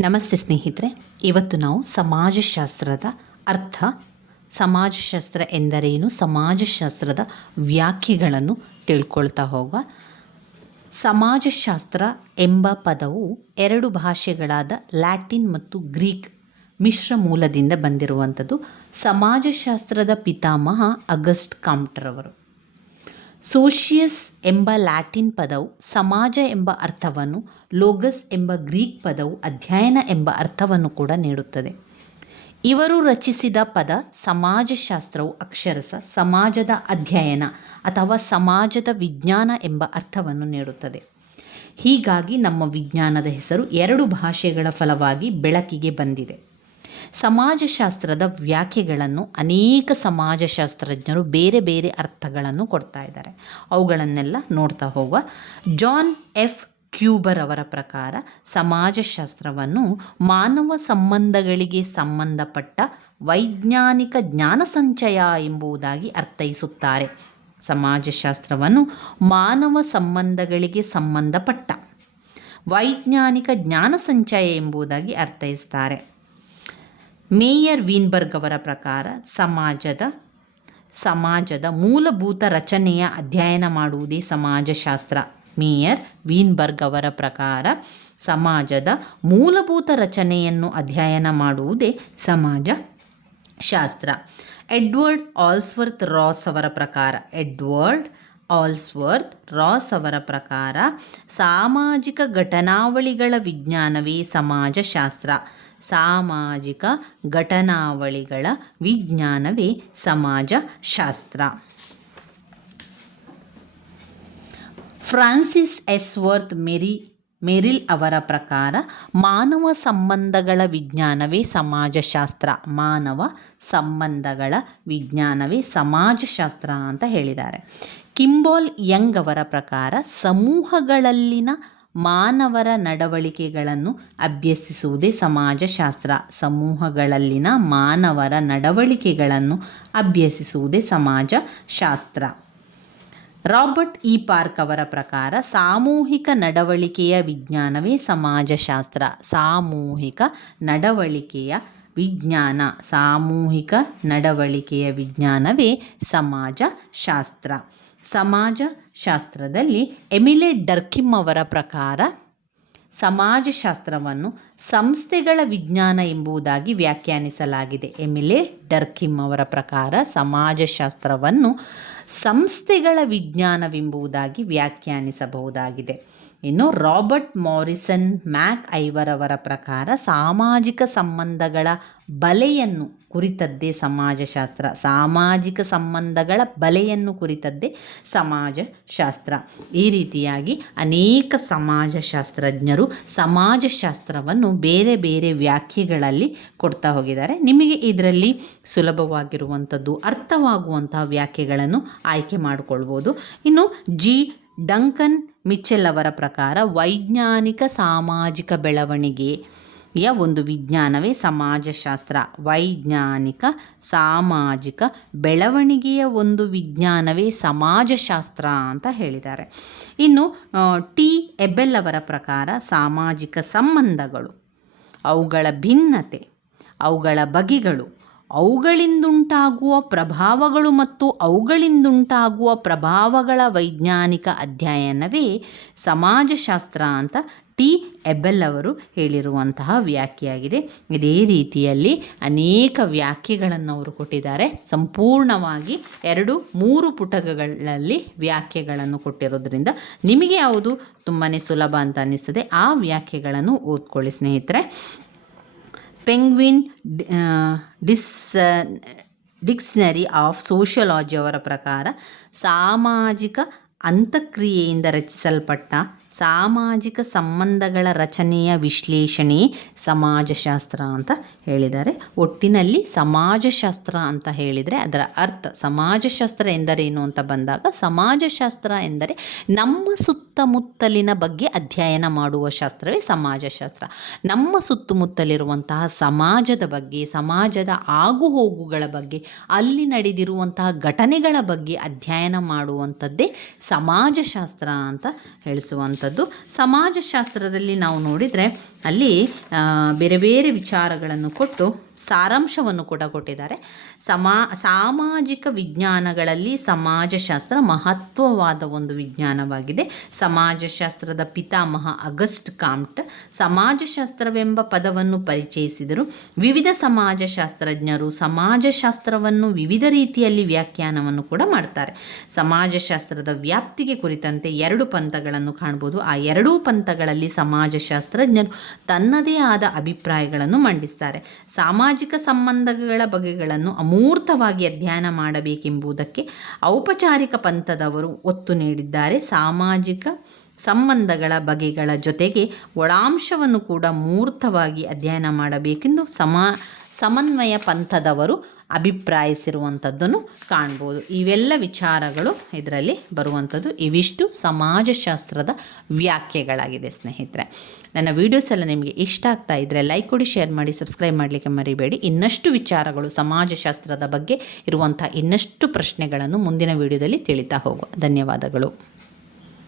ನಮಸ್ತೆ ಸ್ನೇಹಿತರೆ, ಇವತ್ತು ನಾವು ಸಮಾಜಶಾಸ್ತ್ರದ ಅರ್ಥ, ಸಮಾಜಶಾಸ್ತ್ರ ಎಂದರೇನು, ಸಮಾಜಶಾಸ್ತ್ರದ ವ್ಯಾಖ್ಯೆಗಳನ್ನು ತಿಳ್ಕೊಳ್ತಾ ಹೋಗುವ. ಸಮಾಜಶಾಸ್ತ್ರ ಎಂಬ ಪದವು ಎರಡು ಭಾಷೆಗಳಾದ ಲ್ಯಾಟಿನ್ ಮತ್ತು ಗ್ರೀಕ್ ಮಿಶ್ರ ಮೂಲದಿಂದ ಬಂದಿರುವಂಥದ್ದು. ಸಮಾಜಶಾಸ್ತ್ರದ ಪಿತಾಮಹ ಅಗಸ್ಟ್ ಕಾಮ್ಟರವರು ಸೋಷಿಯಸ್ ಎಂಬ ಲ್ಯಾಟಿನ್ ಪದವು ಸಮಾಜ ಎಂಬ ಅರ್ಥವನ್ನು, ಲೋಗಸ್ ಎಂಬ ಗ್ರೀಕ್ ಪದವು ಅಧ್ಯಯನ ಎಂಬ ಅರ್ಥವನ್ನು ಕೂಡ ನೀಡುತ್ತದೆ. ಇವರು ರಚಿಸಿದ ಪದ ಸಮಾಜಶಾಸ್ತ್ರವು ಅಕ್ಷರಸ, ಸಮಾಜದ ಅಧ್ಯಯನ ಅಥವಾ ಸಮಾಜದ ವಿಜ್ಞಾನ ಎಂಬ ಅರ್ಥವನ್ನು ನೀಡುತ್ತದೆ. ಹೀಗಾಗಿ ನಮ್ಮ ವಿಜ್ಞಾನದ ಹೆಸರು ಎರಡು ಭಾಷೆಗಳ ಫಲವಾಗಿ ಬೆಳಕಿಗೆ ಬಂದಿದೆ. ಸಮಾಜಶಾಸ್ತ್ರದ ವ್ಯಾಖ್ಯೆಗಳನ್ನು ಅನೇಕ ಸಮಾಜಶಾಸ್ತ್ರಜ್ಞರು ಬೇರೆ ಬೇರೆ ಅರ್ಥಗಳನ್ನು ಕೊಡ್ತಾ ಇದ್ದಾರೆ. ಅವುಗಳನ್ನೆಲ್ಲ ನೋಡ್ತಾ ಹೋಗುವ ಜಾನ್ ಎಫ್ ಕ್ಯೂಬರ್ ಅವರ ಪ್ರಕಾರ ಸಮಾಜಶಾಸ್ತ್ರವನ್ನು ಮಾನವ ಸಂಬಂಧಗಳಿಗೆ ಸಂಬಂಧಪಟ್ಟ ವೈಜ್ಞಾನಿಕ ಜ್ಞಾನ ಸಂಚಯ ಎಂಬುದಾಗಿ ಅರ್ಥೈಸುತ್ತಾರೆ. ಸಮಾಜಶಾಸ್ತ್ರವನ್ನು ಮಾನವ ಸಂಬಂಧಗಳಿಗೆ ಸಂಬಂಧಪಟ್ಟ ವೈಜ್ಞಾನಿಕ ಜ್ಞಾನ ಸಂಚಯ ಎಂಬುದಾಗಿ ಅರ್ಥೈಸ್ತಾರೆ ಮೇಯರ್ ವೀನ್ಬರ್ಗ್ ಅವರ ಪ್ರಕಾರ ಸಮಾಜದ ಸಮಾಜದ ಮೂಲಭೂತ ರಚನೆಯ ಅಧ್ಯಯನ ಮಾಡುವುದೇ ಸಮಾಜಶಾಸ್ತ್ರ. ಮೇಯರ್ ವೀನ್ಬರ್ಗ್ ಅವರ ಪ್ರಕಾರ ಸಮಾಜದ ಮೂಲಭೂತ ರಚನೆಯನ್ನು ಅಧ್ಯಯನ ಮಾಡುವುದೇ ಸಮಾಜ ಶಾಸ್ತ್ರ ಎಡ್ವರ್ಡ್ ಆಲ್ಸ್ವರ್ತ್ ರಾಸ್ ಅವರ ಪ್ರಕಾರ, ಎಡ್ವರ್ಡ್ ಆಲ್ಸ್ವರ್ತ್ ರಾಸ್ ಅವರ ಪ್ರಕಾರ ಸಾಮಾಜಿಕ ಘಟನಾವಳಿಗಳ ವಿಜ್ಞಾನವೇ ಸಮಾಜಶಾಸ್ತ್ರ. ಸಾಮಾಜಿಕ ಘಟನಾವಳಿಗಳ ವಿಜ್ಞಾನವೇ ಸಮಾಜಶಾಸ್ತ್ರ ಫ್ರಾನ್ಸಿಸ್ ಎಸ್ ವರ್ತ್ ಮೆರಿ, ಮೆರಿಲ್ ಅವರ ಪ್ರಕಾರ ಮಾನವ ಸಂಬಂಧಗಳ ವಿಜ್ಞಾನವೇ ಸಮಾಜಶಾಸ್ತ್ರ ಮಾನವ ಸಂಬಂಧಗಳ ವಿಜ್ಞಾನವೇ ಸಮಾಜಶಾಸ್ತ್ರ ಅಂತ ಹೇಳಿದ್ದಾರೆ. ಕಿಂಬಾಲ್ ಯಂಗ್ ಅವರ ಪ್ರಕಾರ ಸಮೂಹಗಳಲ್ಲಿನ ಮಾನವರ ನಡವಳಿಕೆಗಳನ್ನು ಅಭ್ಯಸಿಸುವುದೇ ಸಮಾಜಶಾಸ್ತ್ರ. ಸಮೂಹಗಳಲ್ಲಿನ ಮಾನವರ ನಡವಳಿಕೆಗಳನ್ನು ಅಭ್ಯಸಿಸುವುದೇ ಸಮಾಜಶಾಸ್ತ್ರ. Robert E. ಪಾರ್ಕ್ ಅವರ ಪ್ರಕಾರ ಸಾಮೂಹಿಕ ನಡವಳಿಕೆಯ ವಿಜ್ಞಾನವೇ ಸಮಾಜಶಾಸ್ತ್ರ. ಸಾಮೂಹಿಕ ನಡವಳಿಕೆಯ ವಿಜ್ಞಾನ. ಸಾಮೂಹಿಕ ನಡವಳಿಕೆಯ ವಿಜ್ಞಾನವೇ ಸಮಾಜಶಾಸ್ತ್ರ. ಸಮಾಜಶಾಸ್ತ್ರದಲ್ಲಿ ಎಮಿಲೆ ಡರ್ಕಿಮ್ ಅವರ ಪ್ರಕಾರ ಸಮಾಜಶಾಸ್ತ್ರವನ್ನು ಸಂಸ್ಥೆಗಳ ವಿಜ್ಞಾನ ಎಂಬುದಾಗಿ ವ್ಯಾಖ್ಯಾನಿಸಲಾಗಿದೆ. ಎಮಿಲೆ ಡರ್ಕಿಮ್ ಅವರ ಪ್ರಕಾರ ಸಮಾಜಶಾಸ್ತ್ರವನ್ನು ಸಂಸ್ಥೆಗಳ ವಿಜ್ಞಾನವೆಂಬುದಾಗಿ ವ್ಯಾಖ್ಯಾನಿಸಬಹುದಾಗಿದೆ. ಇನ್ನು ರಾಬರ್ಟ್ ಮಾರಿಸನ್, ಮ್ಯಾಕ್ ಐವರ್ ಅವರ ಪ್ರಕಾರ ಸಾಮಾಜಿಕ ಸಂಬಂಧಗಳ ಬಲೆಯನ್ನು ಕುರಿತದ್ದೇ ಸಮಾಜಶಾಸ್ತ್ರ. ಸಾಮಾಜಿಕ ಸಂಬಂಧಗಳ ಬಲೆಯನ್ನು ಕುರಿತದ್ದೇ ಸಮಾಜಶಾಸ್ತ್ರ. ಈ ರೀತಿಯಾಗಿ ಅನೇಕ ಸಮಾಜಶಾಸ್ತ್ರಜ್ಞರು ಸಮಾಜಶಾಸ್ತ್ರವನ್ನು ಬೇರೆ ಬೇರೆ ವ್ಯಾಖ್ಯೆಗಳಲ್ಲಿ ಕೊಡ್ತಾ ಹೋಗಿದ್ದಾರೆ. ನಿಮಗೆ ಇದರಲ್ಲಿ ಸುಲಭವಾಗಿರುವಂಥದ್ದು, ಅರ್ಥವಾಗುವಂತಹ ವ್ಯಾಖ್ಯೆಗಳನ್ನು ಆಯ್ಕೆ ಮಾಡಿಕೊಳ್ಬೋದು. ಇನ್ನು ಜಿ ಡಂಕನ್ ಮಿಚ್ಚೆಲ್ ಅವರ ಪ್ರಕಾರ ವೈಜ್ಞಾನಿಕ ಸಾಮಾಜಿಕ ಬೆಳವಣಿಗೆಯ ಒಂದು ವಿಜ್ಞಾನವೇ ಸಮಾಜಶಾಸ್ತ್ರ. ವೈಜ್ಞಾನಿಕ ಸಾಮಾಜಿಕ ಬೆಳವಣಿಗೆಯ ಒಂದು ವಿಜ್ಞಾನವೇ ಸಮಾಜಶಾಸ್ತ್ರ ಅಂತ ಹೇಳಿದ್ದಾರೆ. ಇನ್ನು ಟಿ. ಎಬ್ಬೆಲ್ ಅವರ ಪ್ರಕಾರ ಸಾಮಾಜಿಕ ಸಂಬಂಧಗಳು, ಅವುಗಳ ಭಿನ್ನತೆ, ಅವುಗಳ ಬಗೆಗಳು ಅವುಗಳಿಂದುಂಟಾಗುವ ಪ್ರಭಾವಗಳು ಮತ್ತು ಅವುಗಳಿಂದುಂಟಾಗುವ ಪ್ರಭಾವಗಳ ವೈಜ್ಞಾನಿಕ ಅಧ್ಯಯನವೇ ಸಮಾಜಶಾಸ್ತ್ರ ಅಂತ ಟಿ ಎಬೆಲ್ ಅವರು ಹೇಳಿರುವಂತಹ ವ್ಯಾಖ್ಯೆಯಾಗಿದೆ. ಇದೇ ರೀತಿಯಲ್ಲಿ ಅನೇಕ ವ್ಯಾಖ್ಯೆಗಳನ್ನು ಅವರು ಕೊಟ್ಟಿದ್ದಾರೆ. ಸಂಪೂರ್ಣವಾಗಿ ಎರಡು ಮೂರು ಪುಟಗಳಲ್ಲಿ ವ್ಯಾಖ್ಯೆಗಳನ್ನು ಕೊಟ್ಟಿರೋದ್ರಿಂದ ನಿಮಗೆ ಯಾವುದು ತುಂಬಾ ಸುಲಭ ಅಂತ ಅನ್ನಿಸ್ತದೆ. ಆ ವ್ಯಾಖ್ಯೆಗಳನ್ನು ಓದ್ಕೊಳ್ಳಿ ಸ್ನೇಹಿತರೆ. ಪೆಂಗ್ವಿನ್ ಡಿಸ್ ಡಿಕ್ಸ್ನರಿ ಆಫ್ ಸೋಷಿಯಲಾಜಿ ಅವರ ಪ್ರಕಾರ ಸಾಮಾಜಿಕ ಅಂತಕ್ರಿಯೆಯಿಂದ ರಚಿಸಲ್ಪಟ್ಟ ಸಾಮಾಜಿಕ ಸಂಬಂಧಗಳ ರಚನೆಯ ವಿಶ್ಲೇಷಣೆ ಸಮಾಜಶಾಸ್ತ್ರ ಅಂತ ಹೇಳಿದ್ದಾರೆ. ಒಟ್ಟಿನಲ್ಲಿ ಸಮಾಜಶಾಸ್ತ್ರ ಅಂತ ಹೇಳಿದರೆ ಅದರ ಅರ್ಥ ಸಮಾಜಶಾಸ್ತ್ರ ಎಂದರೇನು ಅಂತ ಬಂದಾಗ ಸಮಾಜಶಾಸ್ತ್ರ ಎಂದರೆ ನಮ್ಮ ಸುತ್ತಮುತ್ತಲಿನ ಬಗ್ಗೆ ಅಧ್ಯಯನ ಮಾಡುವ ಶಾಸ್ತ್ರವೇ ಸಮಾಜಶಾಸ್ತ್ರ. ನಮ್ಮ ಸುತ್ತಮುತ್ತಲಿರುವಂತಹ ಸಮಾಜದ ಬಗ್ಗೆ, ಸಮಾಜದ ಆಗುಹೋಗುಗಳ ಬಗ್ಗೆ, ಅಲ್ಲಿ ನಡೆದಿರುವಂತಹ ಘಟನೆಗಳ ಬಗ್ಗೆ ಅಧ್ಯಯನ ಮಾಡುವಂಥದ್ದೇ ಸಮಾಜಶಾಸ್ತ್ರ ಅಂತ ಹೇಳಿಸುವಂಥದ್ದು. ಸಮಾಜಶಾಸ್ತ್ರದಲ್ಲಿ ನಾವು ನೋಡಿದರೆ ಅಲ್ಲಿ ಬೇರೆ ಬೇರೆ ವಿಚಾರಗಳನ್ನು ಕೊಟ್ಟು ಸಾರಾಂಶವನ್ನು ಕೂಡ ಕೊಟ್ಟಿದ್ದಾರೆ. ಸಮಾ, ಸಾಮಾಜಿಕ ವಿಜ್ಞಾನಗಳಲ್ಲಿ ಸಮಾಜಶಾಸ್ತ್ರ ಮಹತ್ವವಾದ ಒಂದು ವಿಜ್ಞಾನವಾಗಿದೆ. ಸಮಾಜಶಾಸ್ತ್ರದ ಪಿತಾಮಹ ಅಗಸ್ಟ್ ಕಾಮ್ಟ್ ಸಮಾಜಶಾಸ್ತ್ರವೆಂಬ ಪದವನ್ನು ಪರಿಚಯಿಸಿದರು. ವಿವಿಧ ಸಮಾಜಶಾಸ್ತ್ರಜ್ಞರು ಸಮಾಜಶಾಸ್ತ್ರವನ್ನು ವಿವಿಧ ರೀತಿಯಲ್ಲಿ ವ್ಯಾಖ್ಯಾನವನ್ನು ಕೂಡ ಮಾಡ್ತಾರೆ. ಸಮಾಜಶಾಸ್ತ್ರದ ವ್ಯಾಪ್ತಿಗೆ ಕುರಿತಂತೆ ಎರಡು ಪಂಥಗಳನ್ನು ಕಾಣ್ಬೋದು. ಆ ಎರಡೂ ಪಂಥಗಳಲ್ಲಿ ಸಮಾಜಶಾಸ್ತ್ರಜ್ಞರು ತನ್ನದೇ ಆದ ಅಭಿಪ್ರಾಯಗಳನ್ನು ಮಂಡಿಸ್ತಾರೆ. ಸಾಮಾಜಿಕ ಸಂಬಂಧಗಳ ಬಗೆಗಳನ್ನು ಅಮೂರ್ತವಾಗಿ ಅಧ್ಯಯನ ಮಾಡಬೇಕೆಂಬುದಕ್ಕೆ ಔಪಚಾರಿಕ ಪಂಥದವರು ಒತ್ತು ನೀಡಿದ್ದಾರೆ. ಸಾಮಾಜಿಕ ಸಂಬಂಧಗಳ ಬಗೆಗಳ ಜೊತೆಗೆ ಒಳಾಂಶವನ್ನು ಕೂಡ ಮೂರ್ತವಾಗಿ ಅಧ್ಯಯನ ಮಾಡಬೇಕೆಂದು ಸಮಾ ಸಮನ್ವಯ ಪಂಥದವರು ಅಭಿಪ್ರಾಯಿಸಿರುವಂಥದ್ದನ್ನು ಕಾಣ್ಬೋದು. ಇವೆಲ್ಲ ವಿಚಾರಗಳು ಇದರಲ್ಲಿ ಬರುವಂಥದ್ದು. ಇವಿಷ್ಟು ಸಮಾಜಶಾಸ್ತ್ರದ ವ್ಯಾಖ್ಯೆಗಳಾಗಿದೆ ಸ್ನೇಹಿತರೆ. ನನ್ನ ವೀಡಿಯೋಸ್ ಎಲ್ಲ ನಿಮಗೆ ಇಷ್ಟ ಆಗ್ತಾ ಇದ್ದರೆ ಲೈಕ್ ಕೊಡಿ ಶೇರ್ ಮಾಡಿ ಸಬ್ಸ್ಕ್ರೈಬ್ ಮಾಡಲಿಕ್ಕೆ ಮರಿಬೇಡಿ. ಇನ್ನಷ್ಟು ವಿಚಾರಗಳು ಸಮಾಜಶಾಸ್ತ್ರದ ಬಗ್ಗೆ ಇರುವಂಥ ಇನ್ನಷ್ಟು ಪ್ರಶ್ನೆಗಳನ್ನು ಮುಂದಿನ ವೀಡಿಯೋದಲ್ಲಿ ತಿಳಿತಾ ಹೋಗುವ. ಧನ್ಯವಾದಗಳು.